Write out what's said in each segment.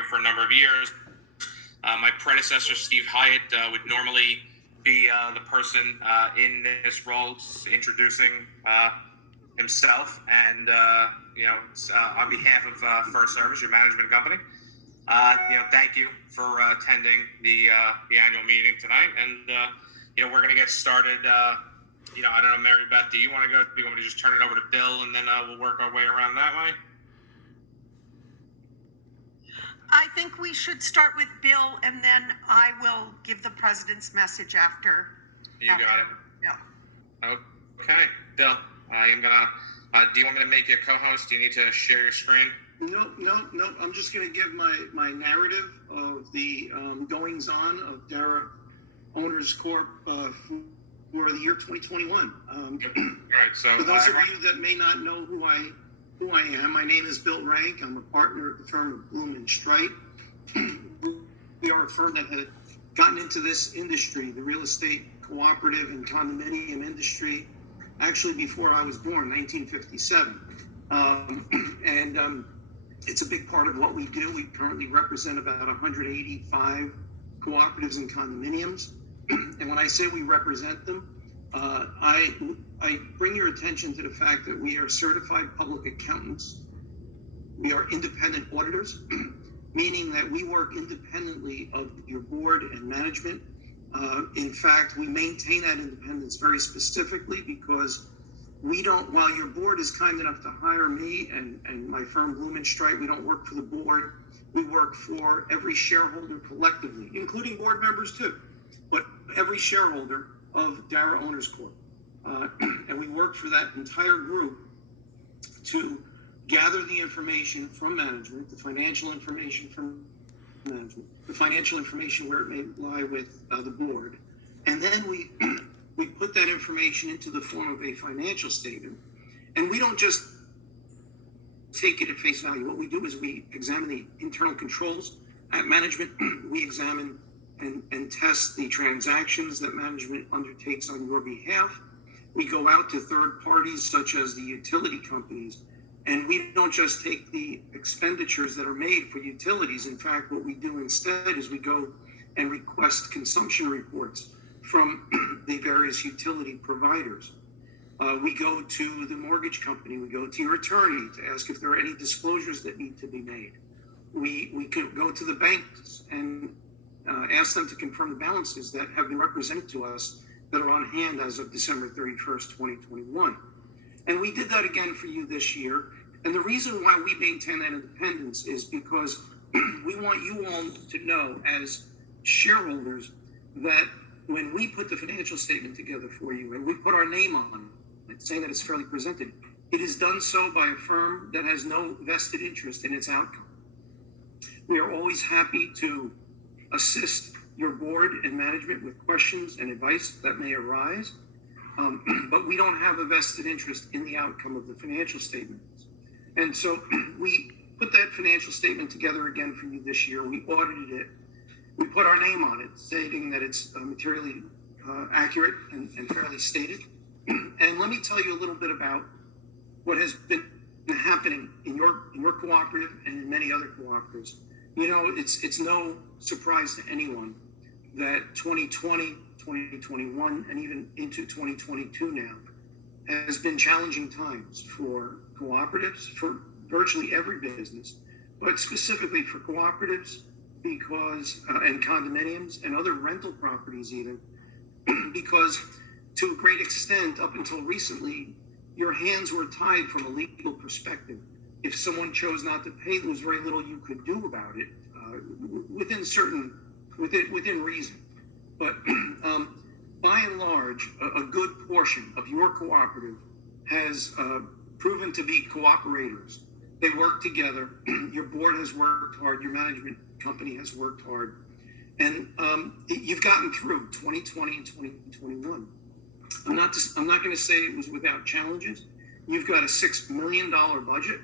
here for a number of years. My predecessor, Steve Hyatt, would normally be the person in this role introducing himself and, on behalf of First Service, your management company. Thank you for attending the annual meeting tonight. And, we're going to get started. I don't know, Mary Beth, do you want to go? Do you want me to just turn it over to Bill and then we'll work our way around that way? I think we should start with Bill, and then I will give the president's message after. Got it. Yeah. Okay, Bill, I am going to, do you want me to make you a co-host? Do you need to share your screen? No. I'm just going to give my narrative of the goings-on of Dara Owners Corp. For the year 2021. All right. So for those of you that may not know who I am, my name is Bill Rank. I'm a partner at the firm of Bloom & Stripe. We are a firm that had gotten into this industry, the real estate cooperative and condominium industry, actually before I was born, 1957. It's a big part of what we do. We currently represent about 185 cooperatives and condominiums. And when I say we represent them, I bring your attention to the fact that we are certified public accountants. We are independent auditors, meaning that we work independently of your board and management. In fact, we maintain that independence very specifically because we don't, while your board is kind enough to hire me and my firm Bloom & Stripe, we don't work for the board. We work for every shareholder collectively, including board members too. But every shareholder of Dara Owners Corp. And we work for that entire group to gather the information from management, the financial information from management, the financial information where it may lie with the board. And then we put that information into the form of a financial statement. And we don't just take it at face value. What we do is we examine the internal controls at management. We examine and test the transactions that management undertakes on your behalf. We go out to third parties such as the utility companies, and we don't just take the expenditures that are made for utilities. In fact, what we do instead is we go and request consumption reports from the various utility providers. We go to the mortgage company, we go to your attorney to ask if there are any disclosures that need to be made. We could go to the banks and ask them to confirm the balances that have been represented to us that are on hand as of December 31st, 2021. And we did that again for you this year. And the reason why we maintain that independence is because we want you all to know as shareholders that when we put the financial statement together for you and we put our name on it, saying that it's fairly presented, it is done so by a firm that has no vested interest in its outcome. We are always happy to assist your board and management with questions and advice that may arise, but we don't have a vested interest in the outcome of the financial statements. And so we put that financial statement together again for you this year. We audited it. We put our name on it, stating that it's materially accurate and fairly stated. And let me tell you a little bit about what has been happening in your cooperative and in many other cooperatives. It's no surprise to anyone that 2020, 2021, and even into 2022 now has been challenging times for cooperatives, for virtually every business, but specifically for cooperatives because, and condominiums and other rental properties even, because to a great extent, up until recently, your hands were tied from a legal perspective. If someone chose not to pay, there was very little you could do about it within reason. But by and large, a good portion of your cooperative has proven to be cooperators. They work together. Your board has worked hard. Your management company has worked hard. And you've gotten through 2020 and 2021. I'm not going to say it was without challenges. You've got a $6 million budget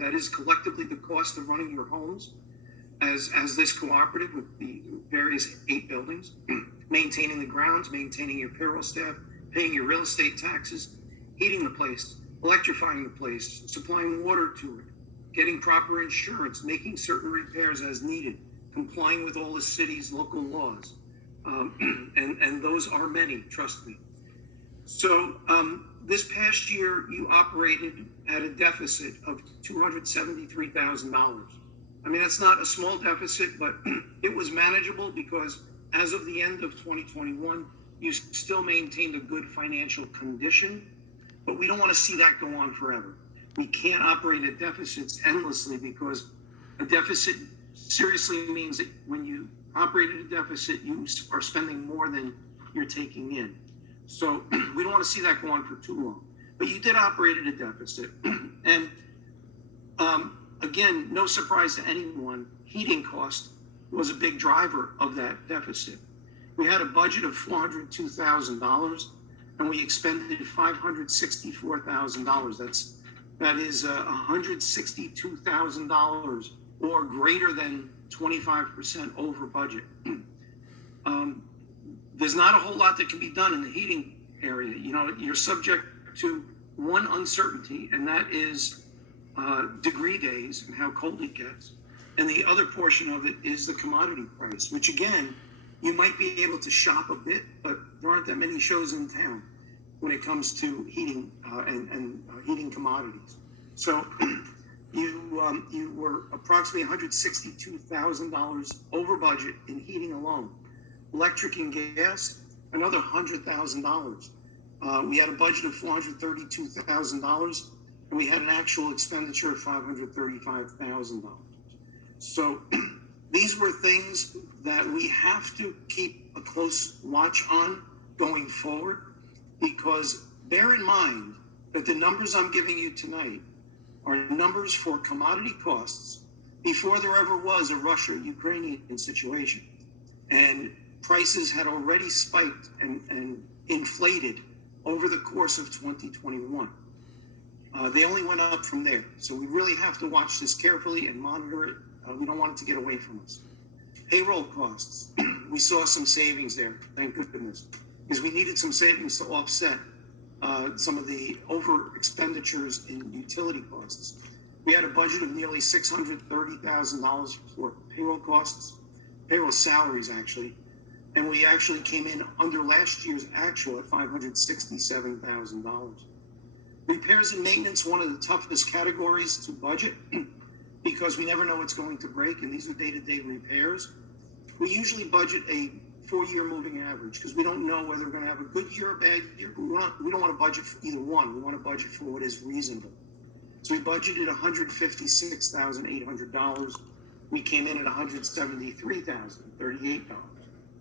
that is collectively the cost of running your homes as this cooperative with the various 8 buildings, maintaining the grounds, maintaining your payroll staff, paying your real estate taxes, heating the place, electrifying the place, supplying water to it, getting proper insurance, making certain repairs as needed, complying with all the city's local laws. And those are many, trust me. So this past year, you operated at a deficit of $273,000. I mean, that's not a small deficit, but it was manageable because as of the end of 2021, you still maintained a good financial condition, but we don't want to see that go on forever. We can't operate at deficits endlessly because a deficit seriously means that when you operate at a deficit, you are spending more than you're taking in. So we don't want to see that go on for too long. But you did operate at a deficit. And again, no surprise to anyone, heating cost was a big driver of that deficit. We had a budget of $402,000 and we expended $564,000. That is $162,000 or greater than 25% over budget. There's not a whole lot that can be done in the heating area. You know, you're subject to one uncertainty, and that is degree days and how cold it gets. And the other portion of it is the commodity price, which again, you might be able to shop a bit, but there aren't that many shows in town when it comes to heating and heating commodities. So you were approximately $162,000 over budget in heating alone. Electric and gas, another $100,000. We had a budget of $432,000, and we had an actual expenditure of $535,000. So these were things that we have to keep a close watch on going forward, because bear in mind that the numbers I'm giving you tonight are numbers for commodity costs before there ever was a Russia-Ukrainian situation. And prices had already spiked and inflated over the course of 2021. They only went up from there. So we really have to watch this carefully and monitor it. We don't want it to get away from us. Payroll costs. We saw some savings there, thank goodness, because we needed some savings to offset some of the over expenditures in utility costs. We had a budget of nearly $630,000 for payroll costs, payroll salaries actually, and we actually came in under last year's actual at $567,000. Repairs and maintenance, one of the toughest categories to budget because we never know what's going to break, and these are day-to-day repairs. We usually budget a 4-year moving average because we don't know whether we're going to have a good year or a bad year, but we don't want to budget for either one. We want to budget for what is reasonable. So we budgeted $156,800. We came in at $173,038.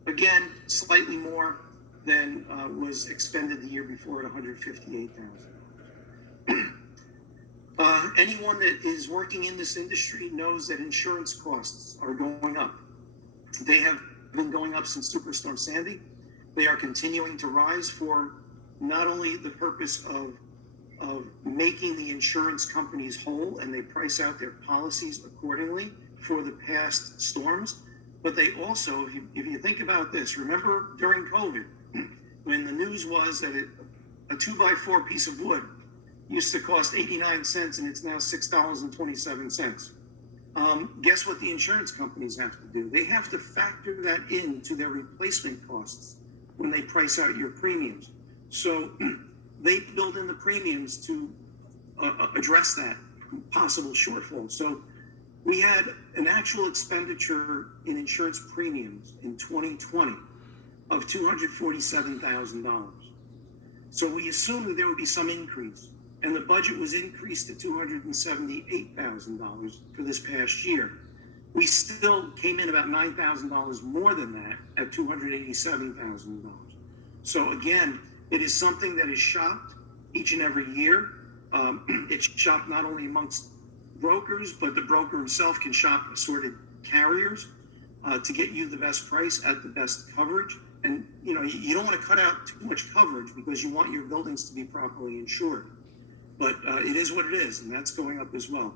Again, slightly more than was expended the year before at $158,000. Anyone that is working in this industry knows that insurance costs are going up. They have been going up since Superstorm Sandy. They are continuing to rise for not only the purpose of making the insurance companies whole, and they price out their policies accordingly for the past storms, but they also, if you think about this, remember during COVID, when the news was that a 2x4 piece of wood used to cost 89 cents and it's now $6.27. Guess what the insurance companies have to do? They have to factor that into their replacement costs when they price out your premiums. So they build in the premiums to address that possible shortfall. So we had an actual expenditure in insurance premiums in 2020 of $247,000. So we assumed that there would be some increase, and the budget was increased to $278,000 for this past year. We still came in about $9,000 more than that at $287,000. So again, it is something that is shopped each and every year. It's shopped not only amongst brokers, but the broker himself can shop assorted carriers to get you the best price at the best coverage. And you know, you don't want to cut out too much coverage because you want your buildings to be properly insured. But it is what it is, and that's going up as well.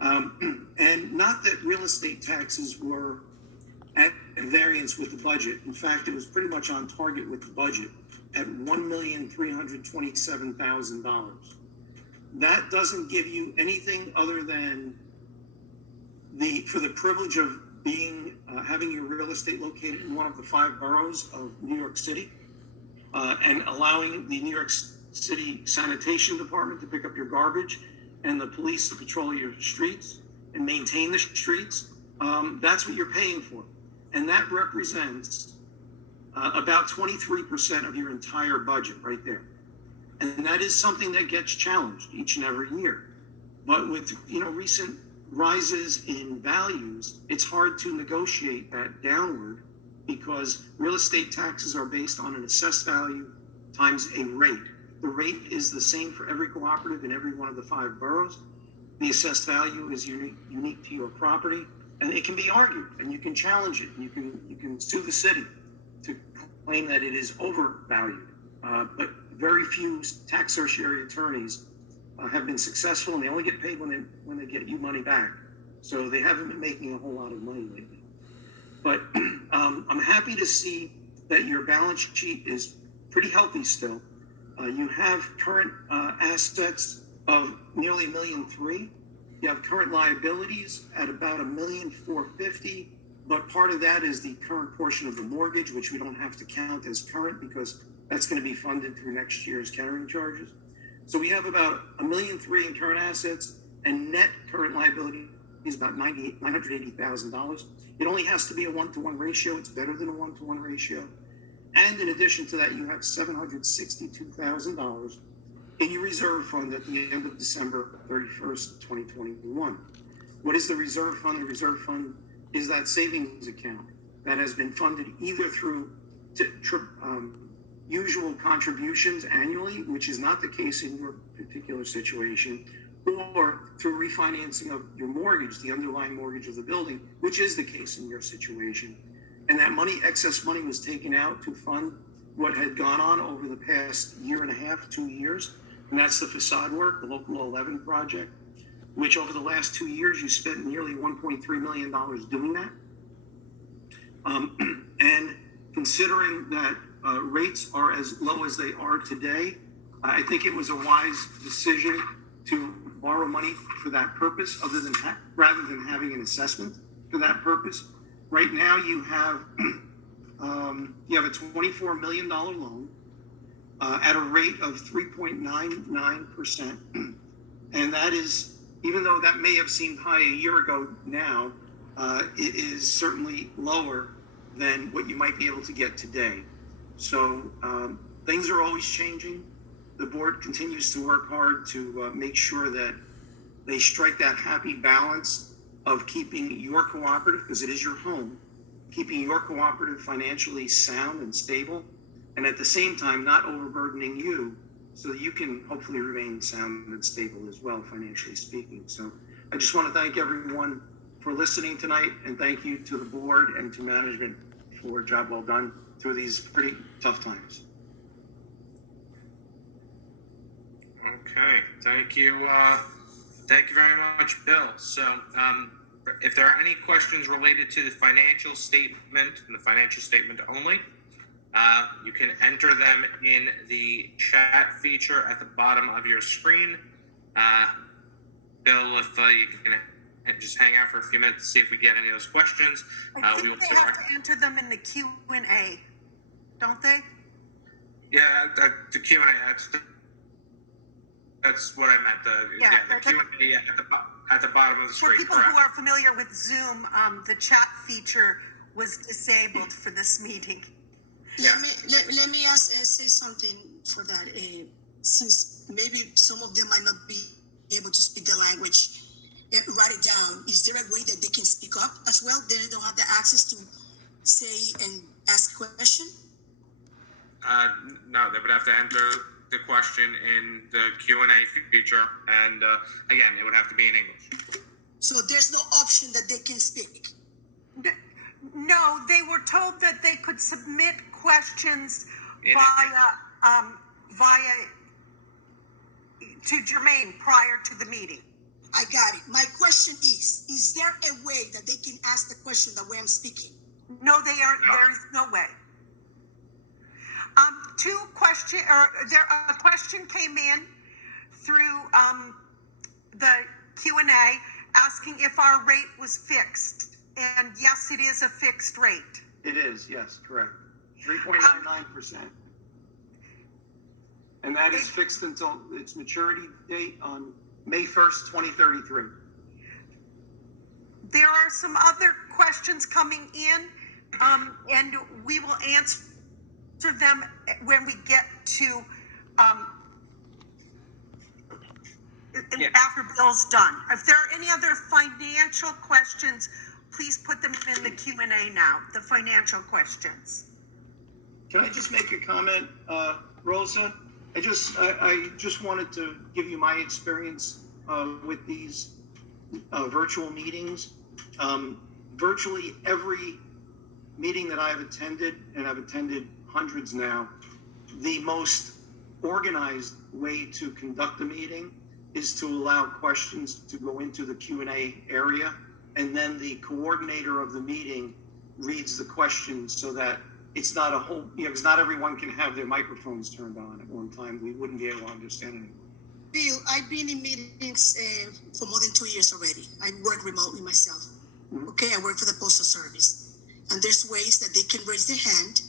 And not that real estate taxes were at variance with the budget. In fact, it was pretty much on target with the budget at $1,327,000. That doesn't give you anything other than for the privilege of being having your real estate located in one of the 5 boroughs of New York City, and allowing the New York City Sanitation Department to pick up your garbage and the police to patrol your streets and maintain the streets. That's what you're paying for. And that represents about 23% of your entire budget right there. And that is something that gets challenged each and every year. But with recent rises in values, it's hard to negotiate that downward because real estate taxes are based on an assessed value times a rate. The rate is the same for every cooperative in every one of the 5 boroughs. The assessed value is unique to your property, and it can be argued, and you can challenge it. You can sue the city to claim that it is overvalued. But very few tax certiorari attorneys have been successful, and they only get paid when they get you money back. So they haven't been making a whole lot of money lately. But I'm happy to see that your balance sheet is pretty healthy still. You have current assets of nearly $1.3 million. You have current liabilities at about $1.45 million, but part of that is the current portion of the mortgage, which we don't have to count as current because that's going to be funded through next year's carrying charges. So we have about $1.3 million in current assets, and net current liability is about $980,000. It only has to be a 1-to-1 ratio. It's better than a 1-to-1 ratio. And in addition to that, you have $762,000 in your reserve fund at the end of December 31st, 2021. What is the reserve fund? The reserve fund is that savings account that has been funded either through usual contributions annually, which is not the case in your particular situation, or through refinancing of your mortgage, the underlying mortgage of the building, which is the case in your situation. And that money, excess money, was taken out to fund what had gone on over the past 1.5 to 2 years. And that's the facade work, the Local 11 project, which over the last 2 years, you spent nearly $1.3 million doing that. And considering that rates are as low as they are today, I think it was a wise decision to borrow money for that purpose, rather than having an assessment for that purpose. Right now, you have a $24 million loan at a rate of 3.99%, and that is, even though that may have seemed high a year ago now, it is certainly lower than what you might be able to get today. So things are always changing. The board continues to work hard to make sure that they strike that happy balance of keeping your cooperative, because it is your home, keeping your cooperative financially sound and stable, and at the same time not overburdening you so that you can hopefully remain sound and stable as well, financially speaking. So I just want to thank everyone for listening tonight, and thank you to the board and to management for a job well done through these pretty tough times. Okay, thank you. Thank you very much, Bill. So if there are any questions related to the financial statement and the financial statement only, you can enter them in the chat feature at the bottom of your screen. Bill, if you can just hang out for a few minutes to see if we get any of those questions. I think they have to enter them in the Q&A, don't they? Yeah, the Q&A, that's what I meant. The Q&A at the bottom of the screen. For people who are familiar with Zoom, the chat feature was disabled for this meeting. Let me say something for that. Since maybe some of them might not be able to speak the language, write it down. Is there a way that they can speak up as well? They don't have the access to say and ask a question? No, they would have to enter the question in the Q&A feature, and again, it would have to be in English. So there's no option that they can speak? No, they were told that they could submit questions via to Jermaine prior to the meeting. I got it. My question is there a way that they can ask the question the way I'm speaking? No, they aren't. No. There is no way. A question came in through the Q&A, asking if our rate was fixed. And yes, it is a fixed rate. It is, yes, correct. 3.99%. And that is fixed until its maturity date on May 1st, 2033. There are some other questions coming in, and we will answer them when we get to after Bill's done. If there are any other financial questions, please put them in the Q&A now, the financial questions. Can I just make a comment, Rosa? I just wanted to give you my experience with these virtual meetings. Virtually every meeting that I've attended, and I've attended hundreds now, the most organized way to conduct a meeting is to allow questions to go into the Q&A area, and then the coordinator of the meeting reads the questions so that it's not a whole, because not everyone can have their microphones turned on at one time. We wouldn't be able to understand anyone. Bill, I've been in meetings for more than 2 years already. I work remotely myself. Mm-hmm. Okay, I work for the Postal Service. And there's ways that they can raise their hand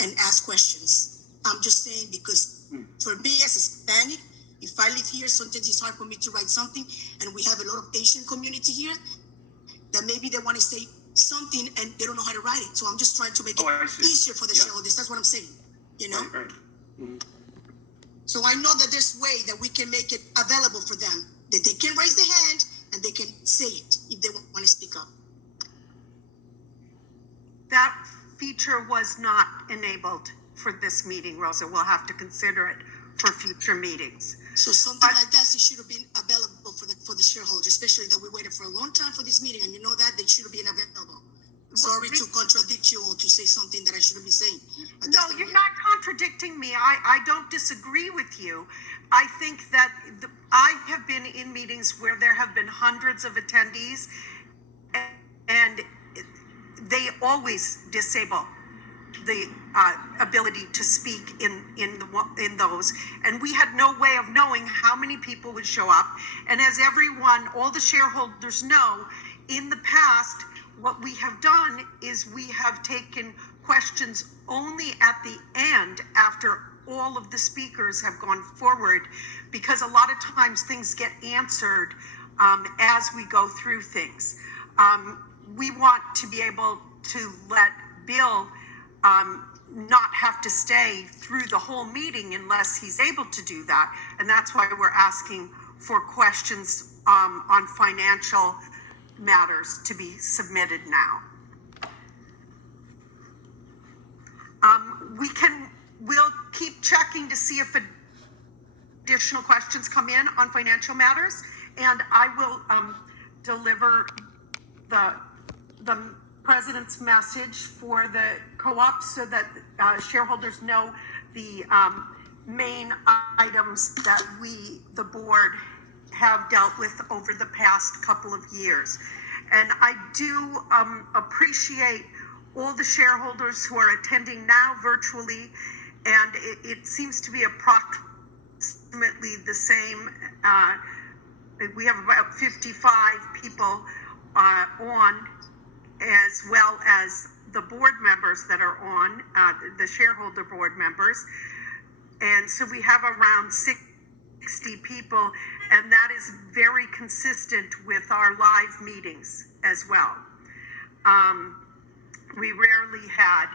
and ask questions. I'm just saying because for me as a Hispanic, if I live here, sometimes it's hard for me to write something, and we have a lot of Asian community here that maybe they want to say something and they don't know how to write it. So I'm just trying to make it easier for the shareholders. That's what I'm saying, you know? Right. Mm-hmm. So I know that there's a way that we can make it available for them, that they can raise their hand and they can say it if they want to speak up. That feature was not enabled for this meeting, Rosa. We'll have to consider it for future meetings. So something like that, it should have been available for the shareholders, especially that we waited for a long time for this meeting, and you know that they should have been available. Sorry to contradict you or to say something that I shouldn't be saying. No, you're not contradicting me. I don't disagree with you. I think that I have been in meetings where there have been hundreds of attendees, and they always disable the ability to speak in those, and we had no way of knowing how many people would show up. And as everyone, all the shareholders know, in the past, what we have done is we have taken questions only at the end after all of the speakers have gone forward, because a lot of times things get answered as we go through things. We want to be able to let Bill not have to stay through the whole meeting unless he's able to do that. And that's why we're asking for questions on financial matters to be submitted now. We'll keep checking to see if additional questions come in on financial matters, and I will deliver the president's message for the co-op so that shareholders know the main items that the board, have dealt with over the past couple of years. And I do appreciate all the shareholders who are attending now virtually, and it seems to be approximately the same. We have about 55 people on, as well as the board members that are on, the shareholder board members. And so we have around 60 people, and that is very consistent with our live meetings as well. We rarely had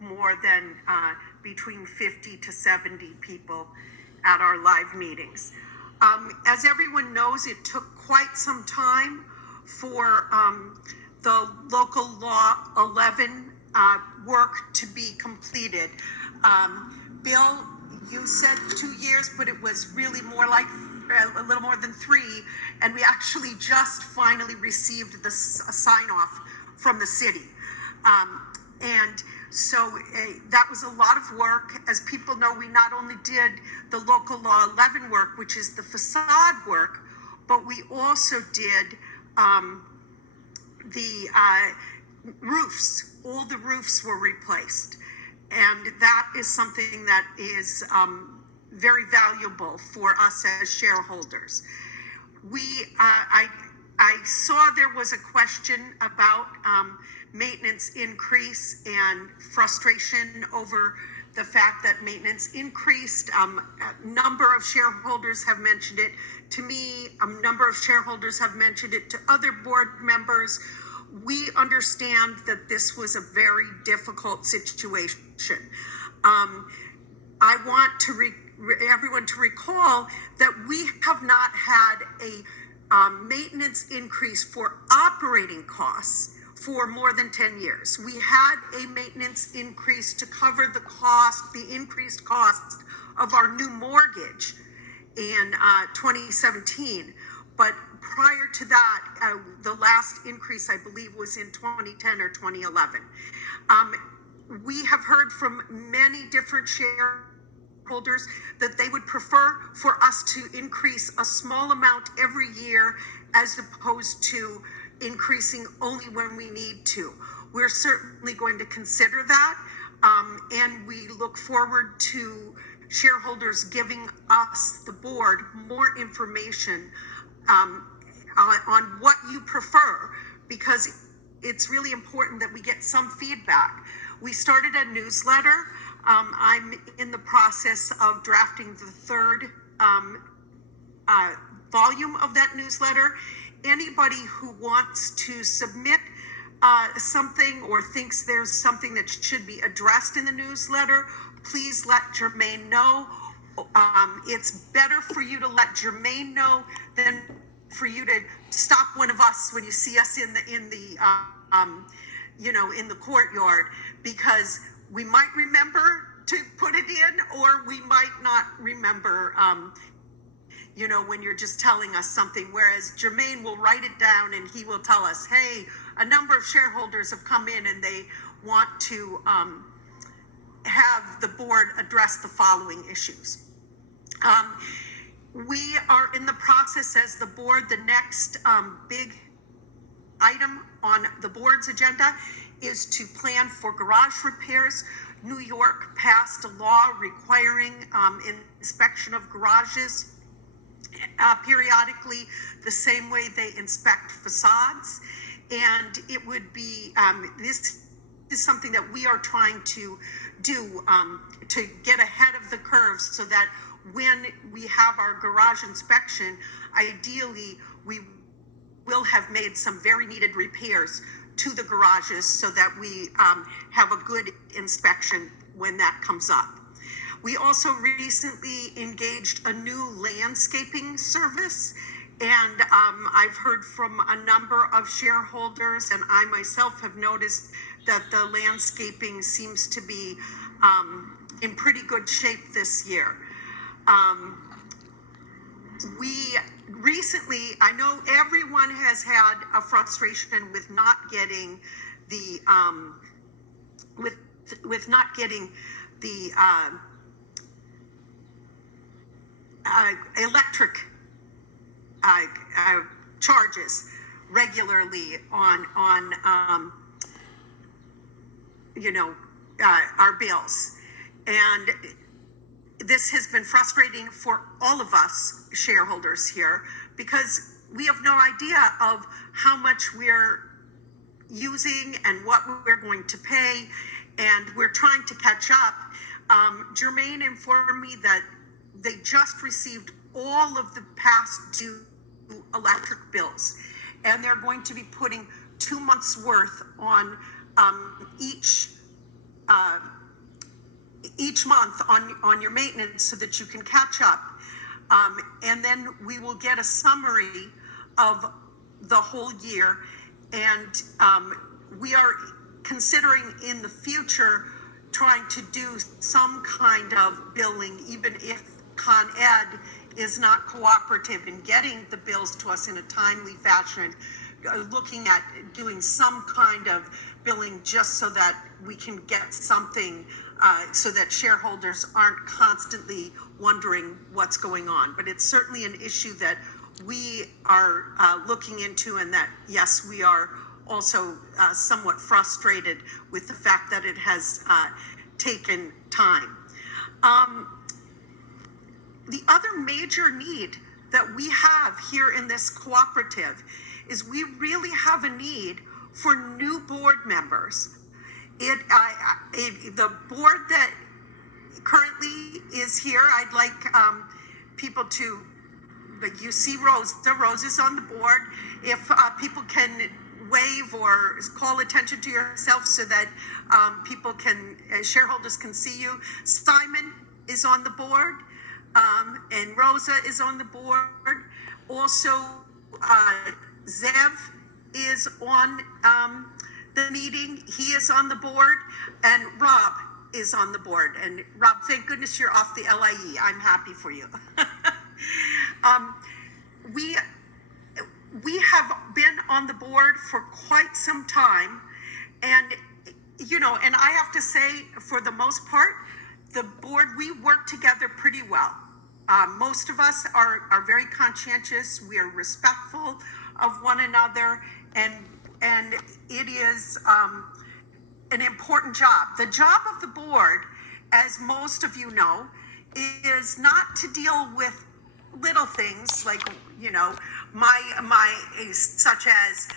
more than between 50 to 70 people at our live meetings. As everyone knows, it took quite some time for the local law 11 work to be completed. Bill, you said 2 years, but it was really more like a little more than 3, and we actually just finally received the sign off from the city. And so that was a lot of work. As people know, we not only did the local law 11 work, which is the facade work, but we also did the roofs. All the roofs were replaced. And that is something that is very valuable for us as shareholders. we, I saw there was a question about maintenance increase and frustration over the fact that maintenance increased. A number of shareholders have mentioned it to me. A number of shareholders have mentioned it to other board members. We understand that this was a very difficult situation. I want to everyone to recall that we have not had a maintenance increase for operating costs for more than 10 years. We had a maintenance increase to cover the increased cost of our new mortgage in 2017. But prior to that, the last increase, I believe, was in 2010 or 2011. We have heard from many different shareholders that they would prefer for us to increase a small amount every year as opposed to increasing only when we need to. We're certainly going to consider that, and we look forward to shareholders giving us, the board, more information on what you prefer, because it's really important that we get some feedback. We started a newsletter. I'm in the process of drafting the third volume of that newsletter. Anybody who wants to submit something or thinks there's something that should be addressed in the newsletter, please let Jermaine know. It's better for you to let Jermaine know than for you to stop one of us when you see us in the courtyard, because we might remember to put it in, or we might not remember, when you're just telling us something, whereas Jermaine will write it down and he will tell us, hey, a number of shareholders have come in and they want to have the board address the following issues. We are in the process as the board. The next big item on the board's agenda is to plan for garage repairs. New York passed a law requiring inspection of garages periodically, the same way they inspect facades. And it would be, this is something that we are trying to do to get ahead of the curve, so that when we have our garage inspection, ideally we will have made some very needed repairs to the garages so that we have a good inspection when that comes up. We also recently engaged a new landscaping service, and I've heard from a number of shareholders, and I myself have noticed that the landscaping seems to be in pretty good shape this year. We recently, I know everyone has had a frustration with not getting the electric charges regularly on our bills, and this has been frustrating for all of us shareholders here, because we have no idea of how much we're using and what we're going to pay, and we're trying to catch up. Jermaine informed me that they just received all of the past due electric bills, and they're going to be putting 2 months worth on each month on your maintenance, so that you can catch up. And then we will get a summary of the whole year. And we are considering in the future trying to do some kind of billing, even if Con Ed is not cooperative in getting the bills to us in a timely fashion, looking at doing some kind of billing just so that we can get something, so that shareholders aren't constantly wondering what's going on. But it's certainly an issue that we are looking into, and that, yes, we are also somewhat frustrated with the fact that it has taken time. The other major need that we have here in this cooperative is we really have a need for new board members. The board that currently is here, I'd like people to, like you see Rose is on the board. If people can wave or call attention to yourself so that people can, shareholders can see you. Simon is on the board, and Rosa is on the board. Also, Zev is on the meeting. He is on the board, and Rob is on the board. And Rob, thank goodness you're off the LIE. I'm happy for you. We have been on the board for quite some time, and and I have to say, for the most part, the board, we work together pretty well. Most of us are very conscientious. We are respectful of one another, and it is an important job. The job of the board, as most of you know, is not to deal with little things like, my such as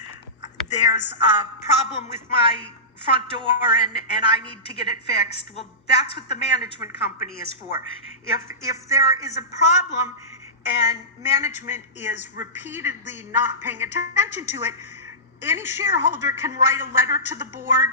there's a problem with my front door and I need to get it fixed. Well, that's what the management company is for. If there is a problem and management is repeatedly not paying attention to it, any shareholder can write a letter to the board,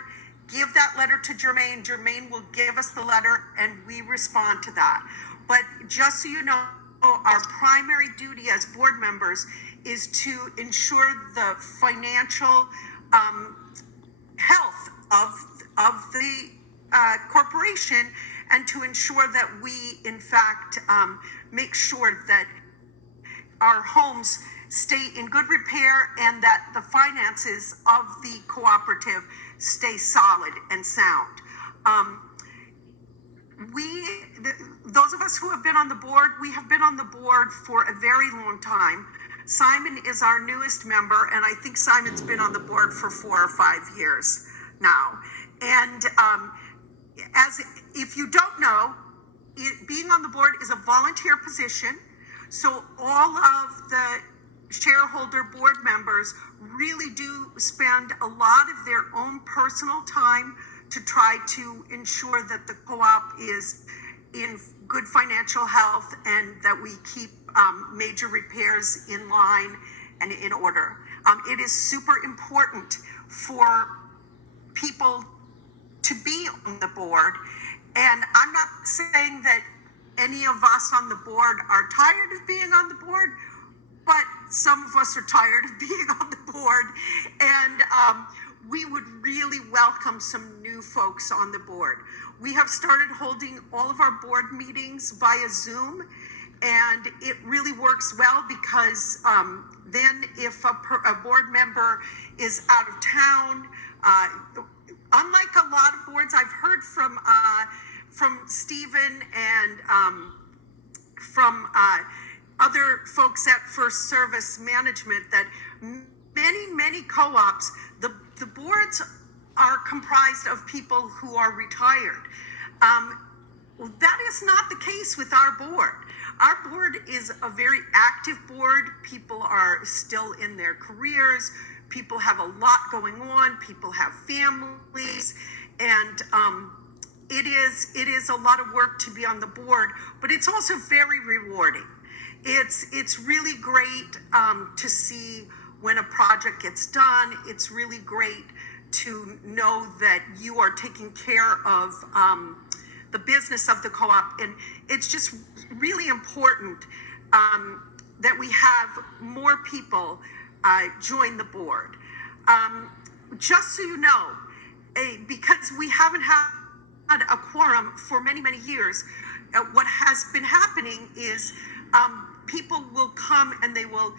give that letter to Jermaine. Jermaine will give us the letter and we respond to that. But just so you know, our primary duty as board members is to ensure the financial health of the corporation, and to ensure that we, in fact, make sure that our homes stay in good repair and that the finances of the cooperative stay solid and sound. Those of us who have been on the board, we have been on the board for a very long time. Simon is our newest member, and I think Simon's been on the board for 4 or 5 years now. And as if you don't know, being on the board is a volunteer position. So all of the shareholder board members really do spend a lot of their own personal time to try to ensure that the co-op is in good financial health and that we keep major repairs in line and in order. It is super important for people to be on the board. And I'm not saying that any of us on the board are tired of being on the board, but some of us are tired of being on the board. And we would really welcome some new folks on the board. We have started holding all of our board meetings via Zoom, and it really works well because then if a board member is out of town, unlike a lot of boards I've heard from Stephen and from other folks at First Service Management, that many co-ops, the boards are comprised of people who are retired. That is not the case with our board. Our board is a very active board. People are still in their careers. People have a lot going on. People have families, and it is a lot of work to be on the board, but it's also very rewarding. It's really great to see when a project gets done. It's really great to know that you are taking care of the business of the co-op, and it's just really important that we have more people join the board. Just so you know, because we haven't had a quorum for many years, what has been happening is people will come and they will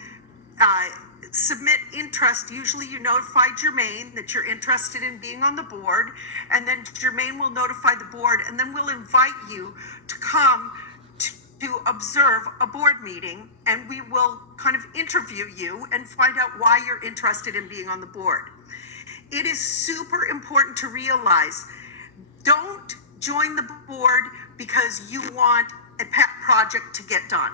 submit interest. Usually you notify Jermaine that you're interested in being on the board, and then Jermaine will notify the board, and then we'll invite you to come to observe a board meeting, and we will kind of interview you and find out why you're interested in being on the board. It is super important to realize, don't join the board because you want a pet project to get done.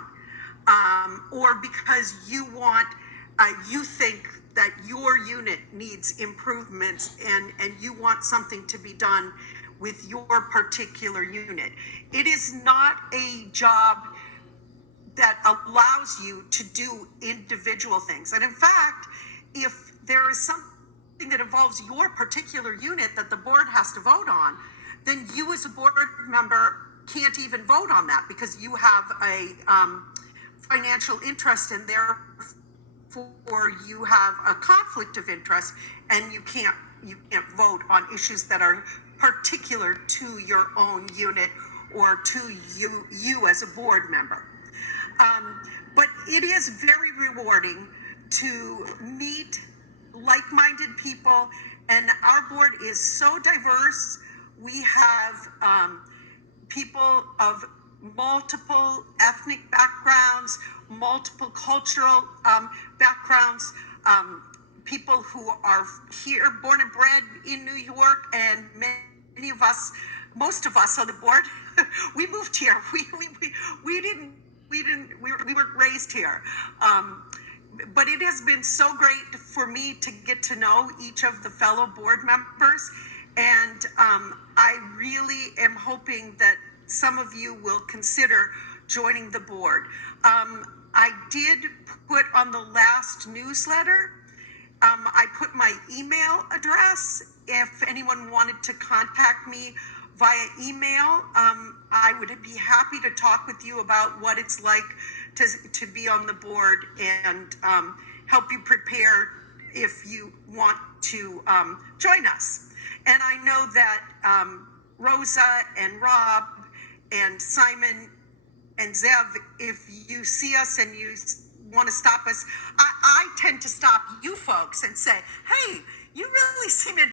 or because you think that your unit needs improvements and you want something to be done with your particular unit. It is not a job that allows you to do individual things. And in fact, if there is something that involves your particular unit that the board has to vote on, then you as a board member can't even vote on that because you have a financial interest and therefore you have a conflict of interest, and you can't vote on issues that are particular to your own unit or to you as a board member. But it is very rewarding to meet like-minded people, and our board is so diverse. We have people of multiple ethnic backgrounds, multiple cultural backgrounds, people who are here, born and bred in New York, and many of us, most of us on the board, we moved here. We weren't raised here. But it has been so great for me to get to know each of the fellow board members. And I really am hoping that some of you will consider joining the board. I did put on the last newsletter, I put my email address. If anyone wanted to contact me via email, I would be happy to talk with you about what it's like to be on the board and help you prepare if you want to join us. And I know that Rosa and Rob and Simon and Zev, if you see us and you want to stop us, I tend to stop you folks and say, hey, you really seem